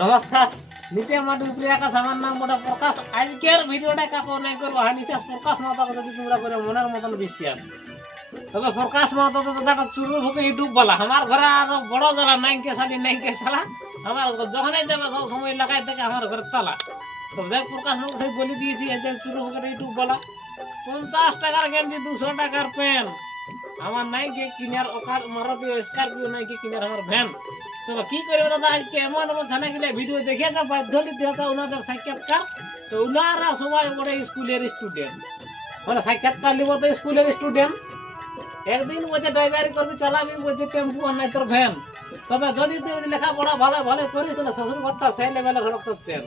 নমস্কার। নিচে মাটি উপরে আকাশ, আমার নাম মোটা প্রকাশ। আজকের ভিডিওটা কাপড় নাই করবো নিচে প্রকাশ মাতাকে যদি তোমরা করে মনের মতন বিশ্বাস। তবে প্রকাশ মাতা তো দাদা চুরু ঢুকে ইউটিউব বলা আমার ঘরে আরো বড় যারা নাইকে শালি নাইকে শালা আমার যখনই যাবে সব সময় লাগাই থেকে আমার ঘরে তালা। তো যাই প্রকাশ মাতা সেই বলে দিয়েছি যে চুরু ঢুকে ইউটিউব বলা 50 টাকার গেঞ্জি 200 টাকার প্যান্ট আমার নাইকে কিনার ওকার মারুতি স্করপিও নাইকে কিনার আমার ভ্যান। তো কি করবে দাদা আজকে এমন এমন ছানা গেলে ভিডিও দেখে যা বাধ্য নিতে হতো ওনাদের সাক্ষাৎকার। তো ওনারা সবাই ওরা স্কুলের স্টুডেন্ট, মানে সাক্ষাৎকার নিব তো স্কুলের স্টুডেন্ট। একদিন বলছে ড্রাইভারি করবি চালাবি বলছে টেম্পু আর নাই তোর ভ্যান। তবে যদি তুই লেখাপড়া ভালো ভালো করিস তাহলে শ্বশুর ঘরটা সেই লেভেলের হলো তোর চেন।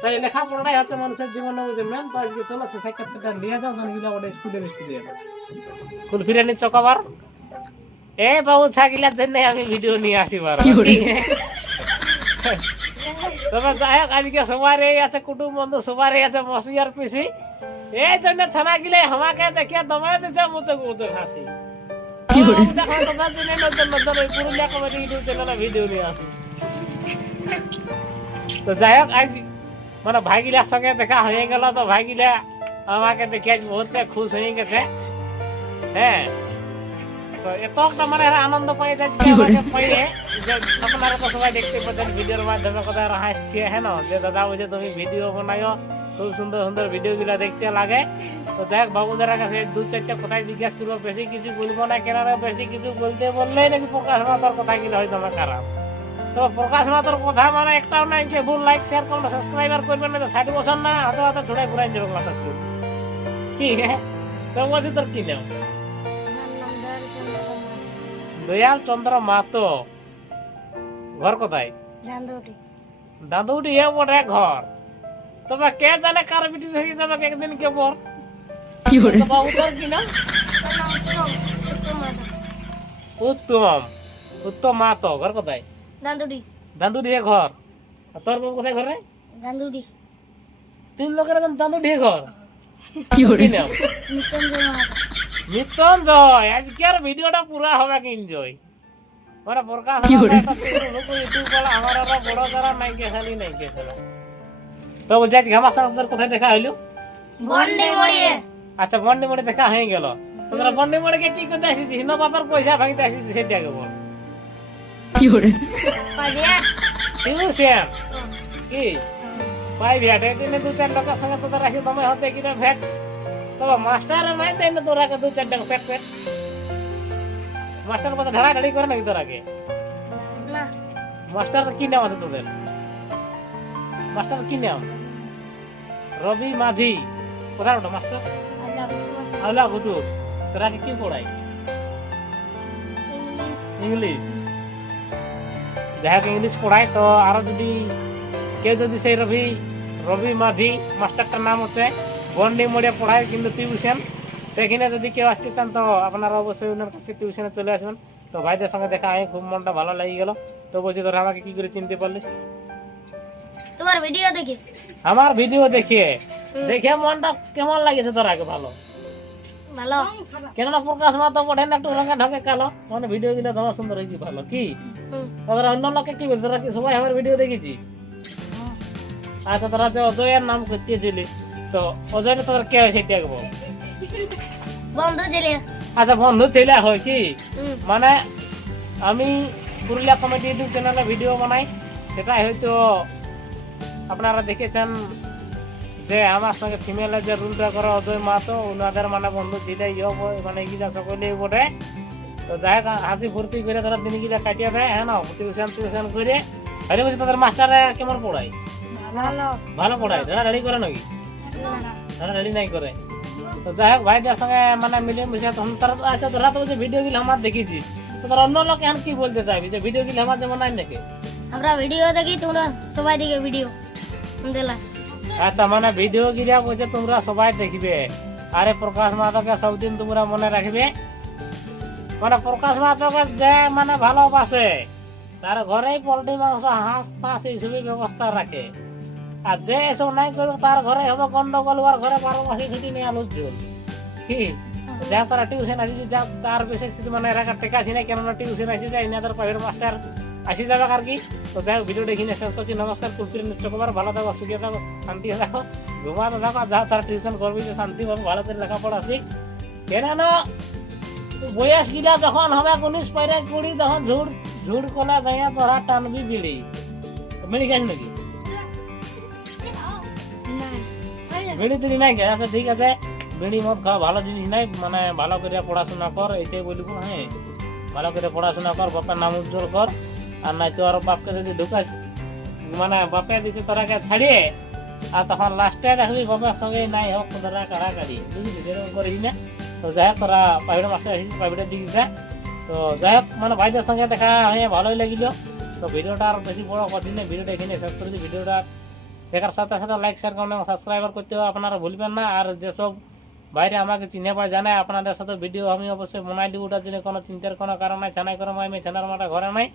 তাই লেখাপড়াটাই হচ্ছে মানুষের জীবনে বলছে মেন। তো আজকে চলো সে সাক্ষাৎকারটা নিয়ে যাও গেলে ওটা স্কুলের স্টুডেন্ট ফুলফিরে নিচ্ছ কবার। এ বাবু ছাগিলার জন্য আমি ভিডিও নিয়ে আসিবার। তবে যাই হোক আজকে সবারই আছে কুটুম বন্ধু, সবারই আছে মসি আর পিসি। এই জন্য ছানা গিলে আমাকে দেখে দমাই দিচ্ছে মুচক মুচক হাসি। পুরুলিয়া কমেডি ইউটিউব চ্যানেলে ভিডিও নিয়ে আসি। তো যাই হোক আজ মানে ভাইগিলার সঙ্গে দেখা হয়ে গেল। তো ভাইগিলা আমাকে দেখে আজ বহুত খুশ হয়ে গেছে। হ্যাঁ, তো এতটা মানে আনন্দ পাইছে পাইয়ে যে আপনারা তো সবাই দেখতে পাচ্ছেন ভিডিওর মাধ্যমে কথা হাসছে। হ্যাঁ না, যে দাদা বলছে তুমি ভিডিও বানাও, খুব সুন্দর সুন্দর ভিডিও গুলা দেখতে লাগে। তো যাই হোক বাবুদের কাছে 2-4টা কথাই জিজ্ঞাসা করবো, বেশি কিছু বলবো না। কেন বেশি কিছু বলতে বললেই নাকি প্রকাশ মাতার কথা গুলো হয়তো আমার খারাপ। তো প্রকাশ মাতার কথা মানে একটাও নাই যে ভুল লাইক শেয়ার করুন সাবস্ক্রাইবার করবেন না, 60 বছর না হাতে হাতে ছড়াই ঘুরাই যাবে মাথার চুল। কি হ্যাঁ, তো বলছি তোর কি নাম? দয়াল চন্দ্র মাতো। ঘর কোথায়? দাঁদুটি এ বটে ঘর। তবে কে জানে কার বিটি হয়ে যাবে একদিন কে পর। বাবু তোর কি নাম? উত্তম। উত্তম মাতো। ঘর কোথায়? দাঁদুটি এ ঘর। তোর বাবু কোথায় ঘরে? তিন লোকের দাঁদুটি এ ঘর। কি নাম? মৃত্যুঞ্জয়। আজকের ভিডিওটা পুরা হবে এনজয়। মানে প্রকাশ আমার বড় যারা নাইকে শালি নাইকে শালা। তো বলছি আজকে আমার সাথে কোথায় দেখা হইলো? আচ্ছা, বন্ডি মোড়ে দেখা হয়ে গেল। তোমরা বন্ডি মোড়ে কি করতে আসিছিস? না বাবার পয়সা ভাঙতে আসিছিস সেটা আগে বল। কি করে টিউশন কি পাই ভ্যাট এদিনে 2-4 লোকের সঙ্গে তোদের আসি তোমায় হচ্ছে কিনা ভ্যাট। তবে মাস্টার নাই দেয় না তোর আগে 2-4 টাকা পেট পেট। মাস্টার কথা ঢাড়া ঢাড়ি করে নাকি তোর আগে? মাস্টার কি নাম আছে তোদের? মাস্টার কি নাম? রবি মাঝি। কোথায় ওটা মাস্টার? আউলা গুটু। তোর আগে কি পড়াই? ইংলিশ। যাই হোক ইংলিশ পড়াই। তো আরো যদি কেউ যদি সেই রবি মাঝি মাস্টারটার নাম হচ্ছে বন্ডি মোড়ে পড়ায় কিন্তু টিউশন, সেখানে যদি কেউ আসতে চান তো আপনারা অবশ্যই ওনার কাছে টিউশনে চলে আসবেন। তো ভাইদের সঙ্গে দেখা হয় খুব মনটা ভালো লেগে গেল। তো বলছি তোরা আমাকে কি করে চিনতে পারলিস? তোমার ভিডিও দেখে। আমার ভিডিও দেখে দেখে মনটা কেমন লাগেছে তোর আগে? ভালো ভালো। কেননা প্রকাশ মাতো পড়ে না একটু রঙা ঢকে কালো, মানে ভিডিও গুলো তোমার সুন্দর হয়েছে ভালো। কি তোরা অন্য লোকে কি বলছে? তোরা কি সবাই আমার ভিডিও দেখেছিস? আচ্ছা, তোরা যে অজয়ের নাম করতেছিলিস, তো অজয় তোর কে হয় সেটা বল। বন্ধু ছেলে। আচ্ছা, বন্ধু ছেলে হয় কি? মানে আমি পুরুলিয়া কমেডি ইউটিউব চ্যানেলে ভিডিও বানাই, সেটাই হয়তো আপনারা দেখেছেন যে আমার সঙ্গে ফিমেলের যে রুলটা করে অজয় মাতো, ওনাদের মানে বন্ধু ছেলে মানে গিলা সকলেই বটে। তো যাই হোক হাসি ফুর্তি করে তারা দিন গিলা কাটিয়ে দেয়। হ্যাঁ না, টিউশন করে আরে বলছি তোদের মাস্টারে কেমন পড়ায়? ভালো পড়ায়। দাদা রেডি করে নাকি? দাদা রেডি নাই করে। তো যাই হোক ভাইদের সঙ্গে মানে মিলিয়ে মিশে তারা আচ্ছা তোরা তো বলছে ভিডিও গুলো আমার দেখেছিস, তো তোরা অন্য লোক এখন কি বলতে চাইবি যে ভিডিও গুলো আমার যেমন নাই নাকি? আমরা ভিডিও দেখি, তোমরা সবাই দেখে ভিডিও দিলা। আচ্ছা, মানে ভিডিও গিরা বলছে তোমরা সবাই দেখবে। আরে প্রকাশ মাতাকে সবদিন তোমরা মনে রাখবে। মানে প্রকাশ মাতাকে যে মানে ভালোবাসে তার ঘরেই পোল্ট্রি মাংস হাঁস ফাঁস এইসবই ব্যবস্থা রাখে। আর যে এসব নাই করুক তার ঘরে হবে গন্ডগোল, আর ঘরে 12 মাসে ছুটি নিয়ে আলুর ঝোল। কি যা তারা টিউশন আসি যা তার বিশেষ কিছু মানে রাখার টেকা আছে না, কেননা টিউশন আসি যায় না তার প্রাইভেট মাস্টার আসি যাবে আর কি। তো যাই হোক ভিডিওটা এখানে শেষ করছি। নমস্কার, কুলপির নিত্য কুমার, ভালো থাকো, সুখে থাকো, শান্তি থাকো, ঘুমাতে থাকো, যা তারা টিউশন করবি যে শান্তিভাবে ভালো করে লেখাপড়া শিখ। কেন বয়স গিলা যখন হবে 19-20 তখন ঝুড় কলা যাইয়া তোরা টানবি বিড়ি। বিড়ি খাস নাকি? বিড়ি তুলি নাই গে? আচ্ছা ঠিক আছে, বিড়ি মদ খাওয়া ভালো জিনিস নাই, মানে ভালো করে পড়াশোনা কর, এইটাই বলব। হ্যাঁ, ভালো করে পড়াশোনা কর, বাপের নাম উজ্জ্বল কর। আর নাই তো আর বাপকে যদি ঢুকাস, মানে বাপে দিতে তোরাকে ছাড়িয়ে, আর তখন লাস্টে দেখবি বাপের সঙ্গে নাই হোক তোরা কাড়াকাড়ি, বুঝলি? যেরকম করিস না। তো যাই হোক, তোরা প্রাইভেট মাস্টার আসিস, প্রাইভেটের দিকে যা। তো যাই হোক, মানে ভাইদের সঙ্গে দেখা হয়ে ভালোই লাগিল। তো ভিডিওটা আর বেশি বড় কঠিন নেই, ভিডিওটা এখানে শেষ করেছি। ভিডিওটা দেখার সাথে সাথে লাইক, শেয়ার, কমেন্ট এবং সাবস্ক্রাইবার করতে আপনারা ভুলবেন না। আর যেসব বাইরে আমাকে চিনে বা জানে, আপনাদের সাথে ভিডিও আমি অবশ্যই বানাই দিব। ওটার জন্য কোনো চিন্তার কোনো কারণ নাই। ছানাই করে আমি ছানার মাটা ঘরে নাই।